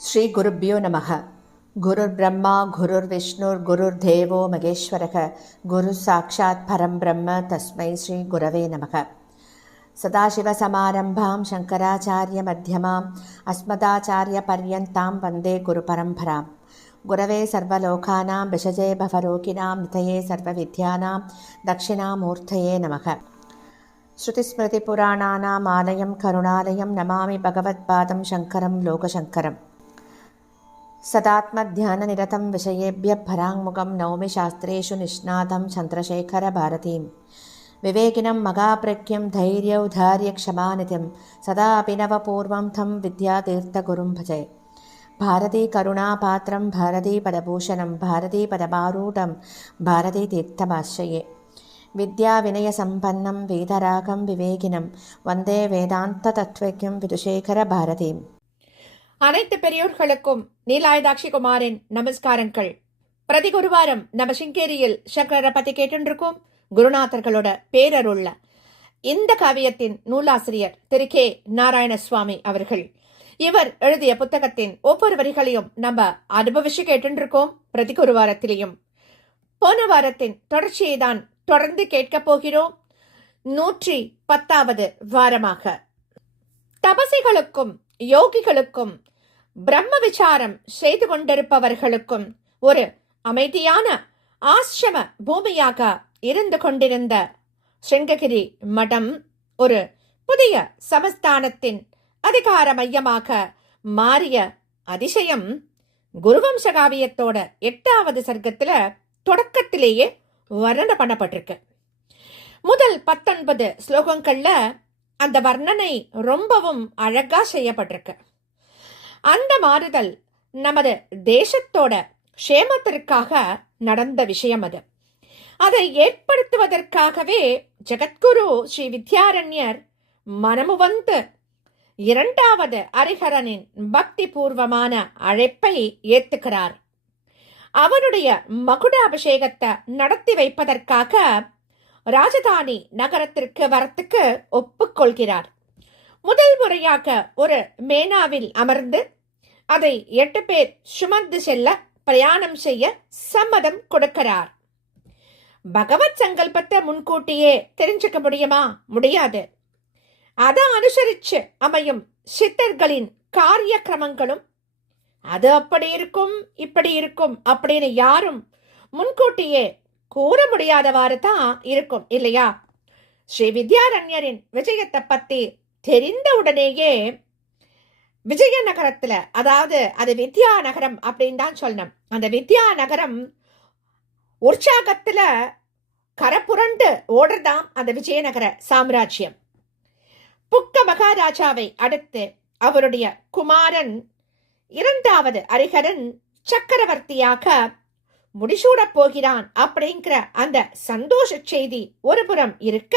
ஸ்ரீ குருப்யோ நமக. குருர் பிரம்மா குருர் விஷ்ணுர் குருர் தேவோ மகேஸ்வரக குரு சாட்சாத் பரம் பிரம்ம தஸ்மை ஸ்ரீ குரவே நமக. சதாசிவசமாரம்பாம் சங்கராச்சாரிய மத்தியமாம் அஸ்மதாச்சாரிய பர்யந்தாம் வந்தே குரு பரம்பராம். குரவே சர்வலோகானாம் விஷஜே பவரோகிணாம் நிதயே சர்வவித்யானாம் தட்சிணாமூர்த்தயே நமக. ஸ்ருதிஸ்மிருதிபுராணானாம் ஆலயம் கருணாலயம் நமாமி பகவத்பாதம் சங்கரம் லோகசங்கரம். सदात्मध्याननिरतं विषयेभ्यः पराङ्मुखं नौमि शास्त्रेषु निष्णातं चन्द्रशेखरभारतीं. विवेकिनं मगाप्रज्ञं धैर्यौधार्यक्षमानिधिं सदा अभिनवपूर्वं तं विद्यातीर्थगुरुं भजे. भारतीकरुणापात्रं भारतीपदभूषणं भारतीपदमारूढं भारतीतीर्थमाश्रये. विद्याविनयसम्पन्नं वेदरागं विवेकिनं वन्दे वेदान्ततत्त्वज्ञं विदुशेखरभारतीम्. அனைத்து பெரியோர்களுக்கும் நீலாயுதாட்சி குமாரின் நமஸ்காரங்கள். பிரதி குருவாரம் நம்ம சிங்கேரியில் சங்கரரை பத்தி கேட்டுருக்கோம். குருநாதர்களோட பேரருள்ள இந்த காவியத்தின் நூலாசிரியர் திரு கே நாராயண சுவாமி அவர்கள். இவர் எழுதிய புத்தகத்தின் ஒவ்வொரு வரிகளையும் நம்ம அனுபவிச்சு கேட்டுருக்கோம். பிரதி குருவாரத்திலையும் போன வாரத்தின் தொடர்ச்சியை தான் தொடர்ந்து கேட்க போகிறோம். 110வது வாரமாக தபசிகளுக்கும் யோகிகளுக்கும் பிரம்ம விசாரம் செய்து கொண்டிருப்பவர்களுக்கும் ஒரு அமைதியான ஆசிரம பூமியாக இருந்து கொண்டிருந்த சிங்ககிரி மடம் ஒரு புதிய சமஸ்தானத்தின் அதிகார மையமாக மாறிய அதிசயம் குருவம்ச காவியத்தோட 8வது சர்க்கத்துல தொடக்கத்திலேயே வர்ணனை பண்ணப்பட்டிருக்கு. முதல் 19 ஸ்லோகங்கள்ல அந்த வர்ணனை ரொம்பவும் அழகா செய்யப்பட்டிருக்கு. அந்த மாறுதல் நமது தேசத்தோட க்ஷேமத்திற்காக நடந்த விஷயம். அதை ஏற்படுத்துவதற்காகவே ஜெகத்குரு ஸ்ரீ வித்யாரண்யர் மனமு வந்து 2வது ஹரிஹரனின் பக்தி பூர்வமான அழைப்பை ஏத்துக்கிறார். அவனுடைய மகுடாபிஷேகத்தை நடத்தி வைப்பதற்காக ராஜதானி நகரத்திற்கு வரத்துக்கு ஒப்புக்கொள்கிறார். முதல் முறையாக ஒரு மேனாவில் அமர்ந்து அதை 8 பேர் சுமந்து செல்ல பிரயாணம் செய்ய சம்மதம் கொடுக்கிறார். பகவத் சங்கல்பத்தை முன்கூட்டியே தெரிஞ்சுக்க முடியுமா? முடியாது. அதை அனுசரிச்சு அமையும் சித்தர்களின் காரிய கிரமங்களும் அது அப்படி இருக்கும் இப்படி இருக்கும் அப்படின்னு யாரும் முன்கூட்டியே கூற முடியாதவாறு தான் இருக்கும் இல்லையா? ஸ்ரீ வித்யாரண்யரின் விஜயத்தை பத்தி தெரிந்த உடனேயே விஜயநகரத்துல, அதாவது அது வித்யா நகரம் அப்படின்னு தான் சொல்லணும், அந்த வித்யா நகரம் உற்சாகத்துல கரப்புரண்டு ஓடுறதாம் அந்த விஜயநகர சாம்ராஜ்யம். புக்க மகாராஜாவை அடுத்து அவருடைய குமாரன் 2வது ஹரிஹரன் சக்கரவர்த்தியாக முடிசூட போகிறான் அப்படிங்கிற அந்த சந்தோஷ செய்தி ஒரு புறம் இருக்க,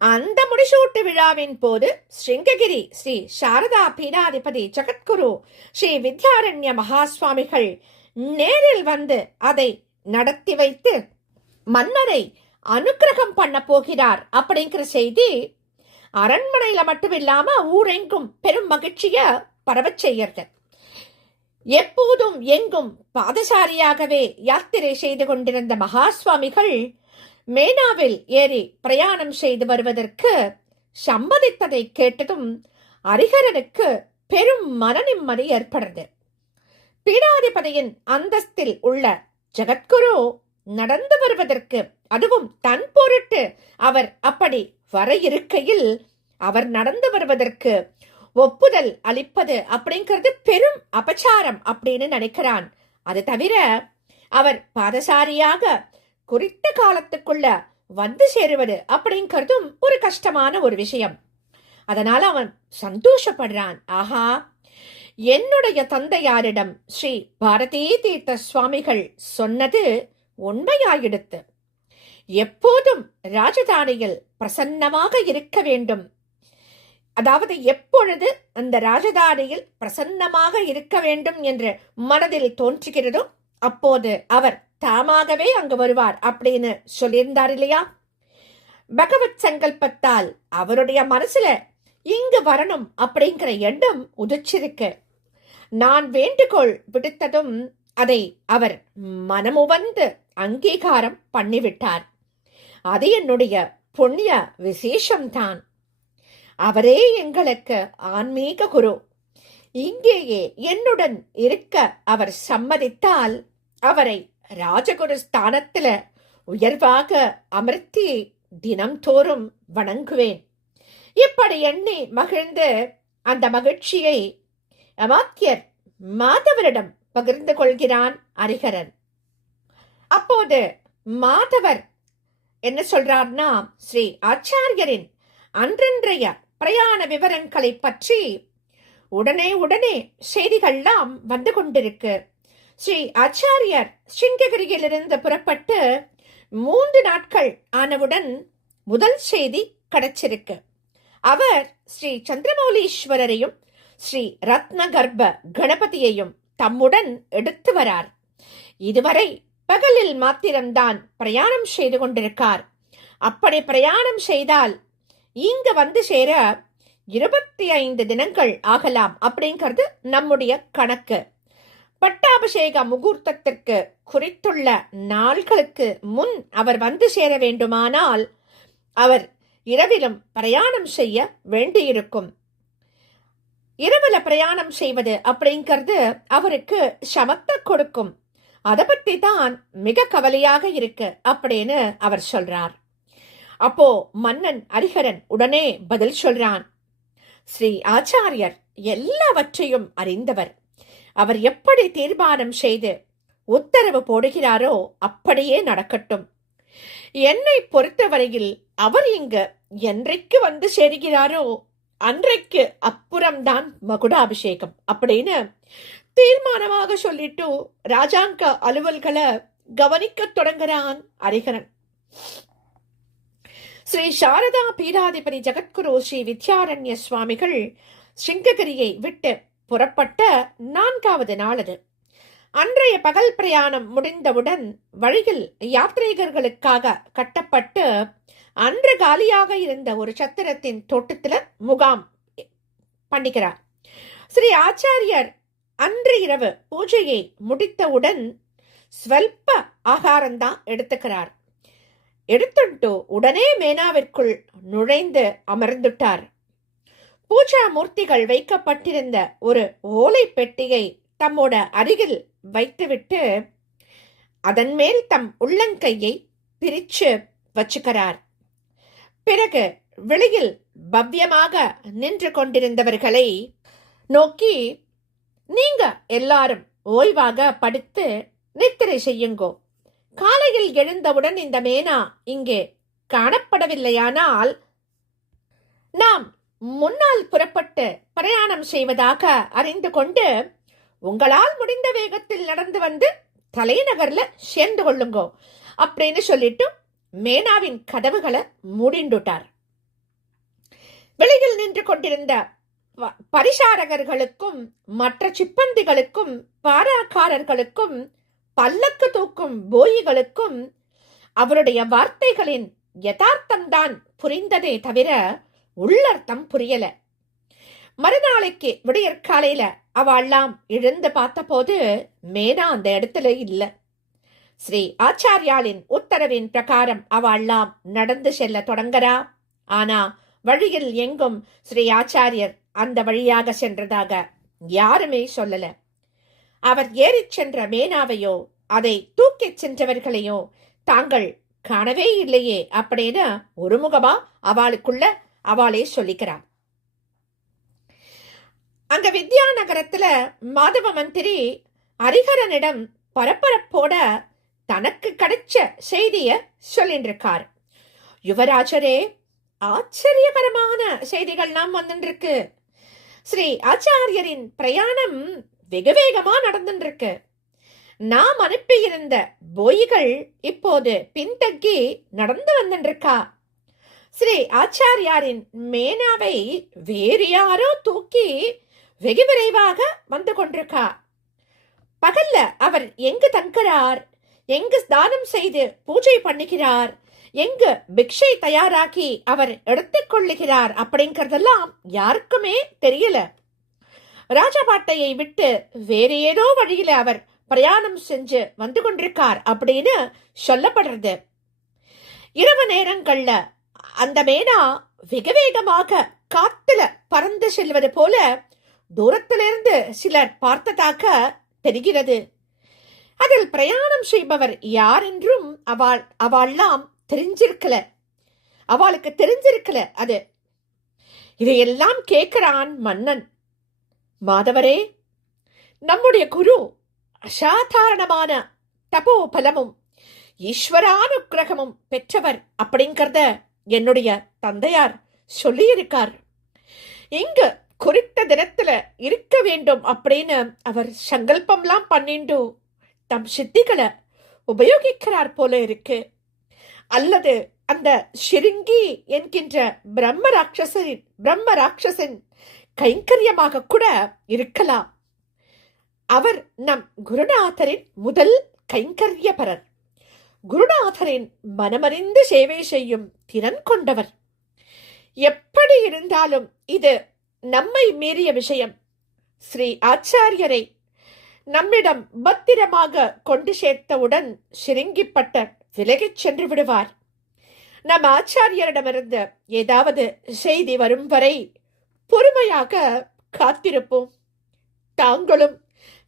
அந்த முடிசூட்டு விழாவின் போது சிங்ககிரி ஸ்ரீ சாரதா பீடாதிபதி ஜெகத்குரு ஸ்ரீ வித்யாரண்ய மகாஸ்வாமிகள் நேரில் வந்து அதை நடத்தி வைத்து மன்னரை அனுக்கிரகம் பண்ண போகிறார் அப்படிங்கிற செய்தி அரண்மனையில மட்டுமில்லாம ஊரெங்கும் பெரும் மகிழ்ச்சிய பரவச் செய்யறது. எப்போதும் எங்கும் பாதசாரியாகவே யாத்திரை செய்து கொண்டிருந்த மகாஸ்வாமிகள் மேனாவில் ஏறி பிரயாணம் செய்து வருவதற்கு சம்மதித்ததை கேட்டதும் ஹரிஹரனுக்கு பெரும் மன நிம்மதி ஏற்படுது. பீடாதிபதியின் அந்தஸ்தில் உள்ள ஜெகத்குரு நடந்து வருவதற்கு, அதுவும் தன் பொருட்டு அவர் அப்படி வர இருக்கையில் அவர் நடந்து வருவதற்கு ஒப்புதல் அளிப்பது அப்படிங்கிறது பெரும் அபச்சாரம் அப்படின்னு நினைக்கிறான். அது தவிர அவர் பாதசாரியாக குறித்த காலத்துக்குள்ள வந்து சேருவது அப்படிங்கிறதும் ஒரு கஷ்டமான ஒரு விஷயம். அதனால அவன் சந்தோஷப்படுறான். ஆஹா, என்னுடைய தந்தையாரிடம் ஸ்ரீ பாரதீ தீர்த்த சுவாமிகள் சொன்னது உண்மையாயிடுத்து. எப்போதும் ராஜதானியில் பிரசன்னமாக இருக்க வேண்டும், அதாவது எப்பொழுது அந்த ராஜதானியில் பிரசன்னமாக இருக்க வேண்டும் என்று மனதில் தோன்றுகிறதோ அப்போது அவர் தாமாகவே அங்கு வருவார் அப்படின்னு சொல்லியிருந்தார் இல்லையா? பகவத் சங்கல்பத்தால் அவருடைய மனசுல இங்கு வரணும் அப்படிங்கிற எண்ணம் உதிச்சிருக்கு. நான் வேண்டுகோள் விடுத்ததும் அதை அவர் மனமுவந்து அங்கீகாரம் பண்ணிவிட்டார். அது என்னுடைய புண்ணிய விசேஷம்தான். அவரே எங்களுக்கு ஆன்மீக குரு. இங்கேயே என்னுடன் இருக்க அவர் சம்மதித்தால் அவரை ராஜகுரு ஸ்தானத்துல உயர்வாக அமர்த்தி தினம்தோறும் வணங்குவேன். இப்படி எண்ணி மகிழ்ந்து அந்த மகிழ்ச்சியை அமாத்தியர் மாதவரிடம் பகிர்ந்து கொள்கிறான் ஹரிஹரன். அப்போது மாதவர் என்ன சொல்றார்னா, ஸ்ரீ ஆச்சாரியரின் அன்றன்றைய பிரயாண விவரங்களை பற்றி உடனே செய்திகள்லாம் வந்து கொண்டிருக்கு. ஸ்ரீ ஆச்சாரியர் சிங்ககிரியிலிருந்து புறப்பட்டு 3 நாட்கள் ஆனவுடன் முதல் செய்தி கிடைச்சிருக்கு. அவர் ஸ்ரீ சந்திரமௌலீஸ்வரரையும் ஸ்ரீ ரத்னகர்ப்ப கணபதியையும் தம்முடன் எடுத்து வரார். இதுவரை பகலில் மாத்திரம்தான் பிரயாணம் செய்து கொண்டிருக்கார். அப்படி பிரயாணம் செய்தால் இங்கு வந்து சேர 25 தினங்கள் ஆகலாம் அப்படிங்கிறது நம்முடைய கணக்கு. பட்டாபிஷேக முகூர்த்தத்திற்கு குறித்துள்ள நாள்களுக்கு முன் அவர் வந்து சேர வேண்டுமானால் அவர் இரவிலும் பிரயாணம் செய்ய வேண்டியிருக்கும். இரவுல பிரயாணம் செய்வது அப்படிங்கிறது அவருக்கு சமத்தை கொடுக்கும். அதை பற்றி தான் மிக கவலையாக இருக்கு அப்படின்னு அவர் சொல்றார். அப்போ மன்னன் ஹரிஹரன் உடனே பதில் சொல்றான், ஸ்ரீ ஆச்சாரியர் எல்லாவற்றையும் அறிந்தவர். அவர் எப்படி தீர்மானம் செய்து உத்தரவு போடுகிறாரோ அப்படியே நடக்கட்டும். என்னை பொறுத்தவரையில் அவர் இங்கு என்றைக்கு வந்து சேர்கிறாரோ அன்றைக்கு அப்புறம்தான் மகுடாபிஷேகம் அப்படின்னு தீர்மானமாக சொல்லிட்டு ராஜாங்க அலுவல்களை கவனிக்க தொடங்குறான் ஹரிஹரன். ஸ்ரீ சாரதா பீடாதிபதி ஜகத்குரு ஸ்ரீ வித்யாரண்ய சுவாமிகள் சிங்ககிரியை விட்டு புறப்பட்ட 4வது நாள் அது. அன்றைய பகல் பிரயாணம் முடிந்தவுடன் வழியில் யாத்ரீகர்களுக்காக கட்டப்பட்டு அன்று காலியாக இருந்த ஒரு சத்திரத்தின் தோட்டத்துல முகாம் பண்ணிக்கிறார். ஸ்ரீ ஆச்சாரியர் அன்று இரவு பூஜையை முடித்தவுடன் ஸ்வல்ப ஆகாரம்தான் எடுத்துக்கிறார். எடுத்துட்டு உடனே மேனாவிற்குள் நுழைந்து அமர்ந்துட்டார். பூஜா மூர்த்திகள் வைக்கப்பட்டிருந்த ஒரு ஓலை பெட்டியை தம்மோட அருகில் வைத்துவிட்டு அதன் மேல் தம் உள்ளங்கையை பிரிச்சு வச்சுக்கிறார். பிறகு வெளியில் பவ்யமாக நின்று கொண்டிருந்தவர்களை நோக்கி, நீங்க எல்லாரும் ஓய்வாக படுத்து நித்திரை செய்யுங்கோ. காலையில் எழுந்தவுடன் இந்த மேனா இங்கே காணப்படவில்லையானால் நாம் முன்னால் புறப்பட்டு பிரயாணம் செய்வதாக அறிந்து கொண்டு உங்களால் முடிந்த வேகத்தில் நடந்து வந்து தலைநகர்ல சேர்ந்து கொள்ளுங்கோ அப்படின்னு சொல்லிட்டு மேனாவின் கதவுகளை மூடிண்டுட்டார். வெளியில் நின்று கொண்டிருந்த பரிசாரகர்களுக்கும் மற்ற சிப்பந்திகளுக்கும் பாராக்காரர்களுக்கும் பல்லக்கு தூக்கும் போயிகளுக்கும் அவருடைய வார்த்தைகளின் யதார்த்தம்தான் புரிந்ததே தவிர உள்ளர்த்தம் புரியல. மறுநாளைக்கு விடியற்காலையில அவெல்லாம் எழுந்து பார்த்த போது மேனா அந்த இடத்துல இல்ல. ஸ்ரீ ஆச்சாரியாலின் உத்தரவின் பிரகாரம் அவெல்லாம் நடந்து செல்ல தொடங்கறா. ஆனா வழியில் எங்கும் ஸ்ரீ ஆச்சாரியர் அந்த வழியாக சென்றதாக யாருமே சொல்லல. அவர் ஏறிச் சென்ற மேனாவையோ அதை தூக்கிச் சென்றவர்களையோ தாங்கள் காணவே இல்லையே அப்படின்னு ஒருமுகமா அவளுக்குள்ள அவளே சொல்லிக்கிறார். அங்க வித்யாநகரத்துல மாதவ மந்திரி ஹரிஹரனிடம் பரபரப்போட தனக்கு கிடைச்ச செய்திய சொல்லிட்டு இருக்கார். யுவராஜரே, ஆச்சரியகரமான செய்திகள் நாம் வந்துருக்கு. ஸ்ரீ ஆச்சாரியரின் பிரயாணம் வெகு வேகமா நடந்துருக்கு. நாம் அனுப்பியிருந்த போயிகள் இப்போது பின்தங்கி நடந்து வந்துருக்கா. ஸ்ரீ ஆச்சாரியாரின் மேனாவை வேறு யாரோ தூக்கி வெகு விரைவாக வந்து கொண்டிருக்கா. பகல்ல அவர் எங்கு தங்குறார், எங்கு ஸ்நானம் செய்து பூஜை பண்ணுகிறார், எங்கு பிக்ஷை தயாராக்கி அவர் எடுத்துக்கொள்ளுகிறார் அப்படிங்கறதெல்லாம் யாருக்குமே தெரியல. ராஜபாட்டையை விட்டு வேற ஏதோ வழியில அவர் பிரயாணம் செஞ்சு வந்து கொண்டிருக்கார் அப்படின்னு சொல்லப்படுறது. இரவு நேரங்கள்ல அந்த மேனா வெக வேகமாக காத்துல பறந்து செல்வது போல தூரத்திலிருந்து சிலர் பார்த்ததாக தெரிகிறது. அதில் பிரயாணம் செய்பவர் யார் என்றும் அவள்லாம் அவளுக்கு தெரிஞ்சிருக்கல. அது இதையெல்லாம் கேட்கிறான் மன்னன். மாதவரே, நம்முடைய குரு அசாதாரணமான தபோ பலமும் ஈஸ்வரானுக்கிரகமும் பெற்றவர் அப்படிங்கறத என்னுடைய தந்தையார் சொல்லியிருக்கார். இங்க குறித்த தினத்துல இருக்க வேண்டும் அப்படின்னு அவர் சங்கல்பம்லாம் பண்ணிண்டு தம் சித்திகளை உபயோகிக்கிறார் போல இருக்கு. அல்லது அந்த ஷிருங்கி என்கின்ற பிரம்ம ராட்சசின் கைங்கரியமாக கூட இருக்கலாம். அவர் நம் குருநாதரின் முதல் கைங்கரியபரர். குருநாதரின் மனமறிந்து சேவை செய்யும் திறன் கொண்டவர். எப்படி இருந்தாலும் இது நம்மை மீறிய விஷயம். ஸ்ரீ ஆச்சாரியரை நம்மிடம் பத்திரமாக கொண்டு சேர்த்தவுடன் சிருங்கிப்பட்டர் விலகிச் சென்று விடுவார். நம் ஆச்சாரியரிடமிருந்து ஏதாவது செய்தி வரும் வரை பொறுமையாக காத்திருப்போம். தாங்களும்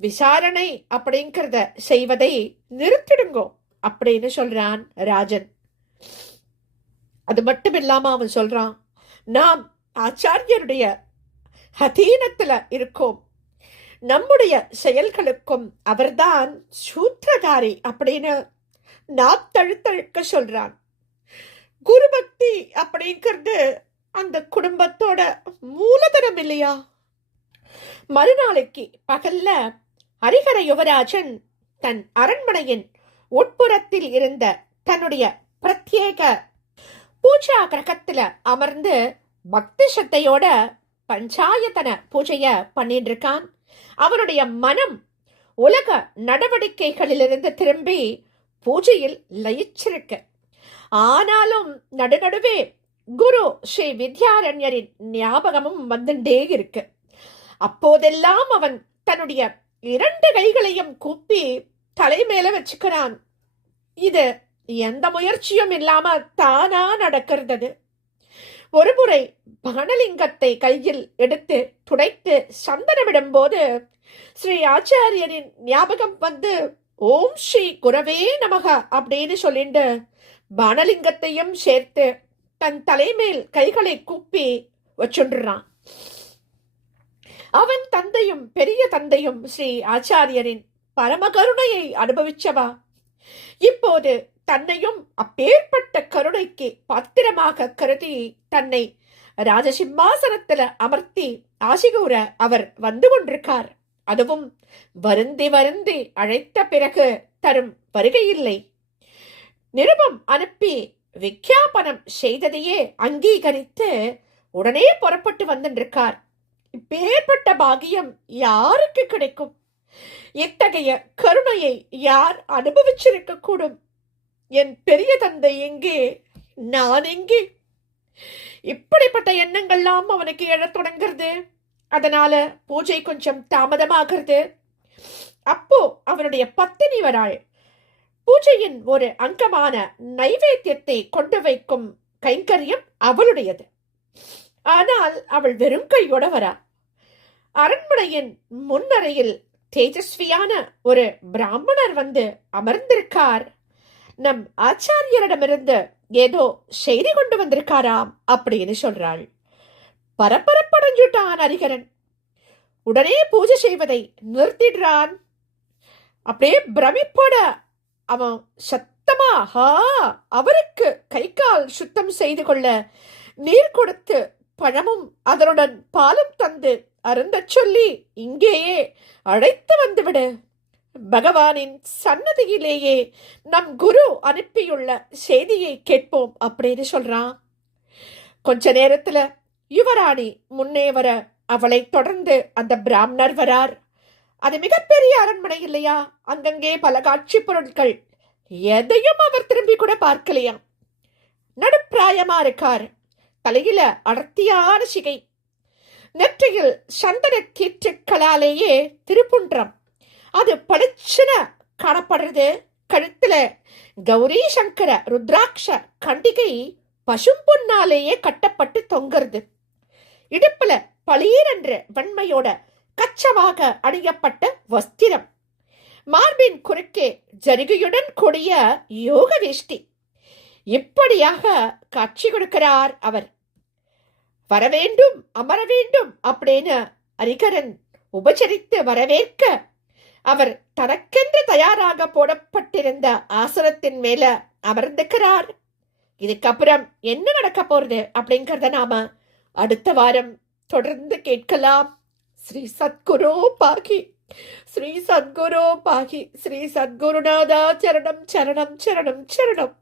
விசாரணை அப்படிங்கிறத செய்வதை நிறுத்திடுங்கோ அப்படின்னு சொல்றான் ராஜன். அது மட்டும் இல்லாம அவன் சொல்றான், நாம் ஆச்சாரியருடைய அதீனத்துல இருக்கோம். நம்முடைய செயல்களுக்கும் அவர்தான் சூத்திரதாரி அப்படின்னு நாம் தழுத்தழுக்க சொல்றான். குரு பக்தி அப்படிங்கிறது அந்த குடும்பத்தோட மூலதனம் இல்லையா? மறுநாளைக்கு பகல்ல ஹரிஹர யுவராஜன் தன் அரண்மனையின் உட்புறத்தில் இருந்த தன்னுடைய பிரத்யேக பூஜா கிரகத்துல அமர்ந்து பக்தி சத்தையோட பஞ்சாயத்தன பூஜைய பண்ணிட்டு இருக்கான். அவனுடைய மனம் உலக நடவடிக்கைகளிலிருந்து திரும்பி பூஜையில் லயிச்சிருக்கு. ஆனாலும் நடுநடுவே குரு ஸ்ரீ வித்யாரண்யரின் ஞாபகமும் வந்துட்டே இருக்கு. அப்போதெல்லாம் அவன் தன்னுடைய 2 கைகளையும் கூப்பி தலை மேல வச்சுக்கிறான். இது எந்த முயற்சியும் இல்லாம தானா நடக்கிறது. ஒருமுறை பானலிங்கத்தை கையில் எடுத்து துடைத்து சந்தனமிடும் போது ஸ்ரீ ஆச்சாரியரின் ஞாபகம் வந்து ஓம் ஸ்ரீ குரவே நமக அப்படின்னு சொல்லிட்டு பானலிங்கத்தையும் சேர்த்து தன் தலைமேல் கைகளை கூப்பி வச்சுடுறான். அவன் தந்தையும் பெரிய தந்தையும் ஸ்ரீ ஆச்சாரியரின் பரமகருணையை அனுபவிச்சவா. இப்போது தன்னையும் அப்பேற்பட்ட கருணைக்கு பாத்திரமாக கருதி தன்னை ராஜசிம்மாசனத்துல அமர்த்தி ஆசிகூர அவர் வந்து கொண்டிருக்கார். அதுவும் வருந்தி வருந்தி அழைத்த பிறகு தரும் வருகையில்லை. நிருபம் அனுப்பி விஞ்ஞாபனம் செய்ததையே அங்கீகரித்து உடனே புறப்பட்டு வந்துருக்கார். இப்பேற்பட்ட பாகியம் யாருக்கு கிடைக்கும்? இத்தகைய கருணையை யார் அனுபவிச்சிருக்க கூடும்? என் பெரிய தந்தை எங்கே, நான் எங்கே? இப்படிப்பட்ட எண்ணங்கள்லாம் அவனுக்கு எழத் தொடங்குறது. அதனால பூஜை கொஞ்சம் தாமதமாகிறது. அப்போ அவனுடைய பத்தினி வராள். பூஜையின் ஒரு அங்கமான நைவேத்தியத்தை கொண்டு வைக்கும் கைங்கரியம் அவளுடையது. ஆனால் அவள் வெறும் கையோட வரா. அரண்மனையின் முன்னறையில் தேஜஸ்வியான ஒரு பிராமணர் வந்து அமர்ந்திருக்கார். நம் ஆச்சாரியரிடமிருந்து ஏதோ செய்தி கொண்டு வந்திருக்காராம் அப்படின்னு சொல்றாள். பரபரப்படைஞ்சுட்டான் ஹரிஹரன். உடனே பூஜை செய்வதை நிறுத்திடுறான். அப்படியே பிரமிப்போட அவன் சத்தமா அவருக்கு கை கால் சுத்தம் செய்து கொள்ள நீர் கொடுத்து பழமும் அதனுடன் பாலும் தந்து அருந்த சொல்லி இங்கேயே அழைத்து வந்துவிடு. பகவானின் சன்னதியிலேயே நம் குரு அனுப்பியுள்ள செய்தியை கேட்போம் அப்படின்னு சொல்றான். கொஞ்ச நேரத்துல யுவராணி முன்னே வர அவளை தொடர்ந்து அந்த பிராமணர் வரார். அது மிகப்பெரிய அரண்மனை இல்லையா? அங்கங்கே பல காட்சி பொருட்கள். எதையும் அவர் திரும்பி கூட பார்க்கலையாம். நடுப்பிராயமா இருக்கார். தலையில அடர்த்தியான சிகை, நெற்றியில் தலையில் சந்தன கீற்றுக்களாலேயே திருப்புன்றம் அது பளிச்சுன காணப்படுறது. கழுத்துல கௌரி சங்கர ருத்ராட்ச கண்டிகை பசும்பொன்னாலேயே கட்டப்பட்டு தொங்குறது. இடுப்புல பளீரென்ற வெண்மையோட கச்சவாக அணியப்பட்ட வஸ்திரம். மார்பின் குறுக்கே ஜரிகையுடன் கூடிய யோக வேஷ்டி. இப்படியாக காட்சி கொடுக்கிறார் அவர். வரவேண்டும் அமர வேண்டும் அப்படின்னு ஹரிகரன் உபசரித்து வரவேற்க அவர் தனக்கென்று தயாராக போடப்பட்டிருந்த ஆசனத்தின் மேல அமர்ந்துக்கிறார். இதுக்கப்புறம் என்ன நடக்க போறது அப்படிங்கறத நாம அடுத்த வாரம் தொடர்ந்து கேட்கலாம். ஸ்ரீ சத்குரு பாகி, ஸ்ரீ சத்குரு பாகி, ஸ்ரீ சத்குருநாதா சரணம் சரணம் சரணம் சரணம்.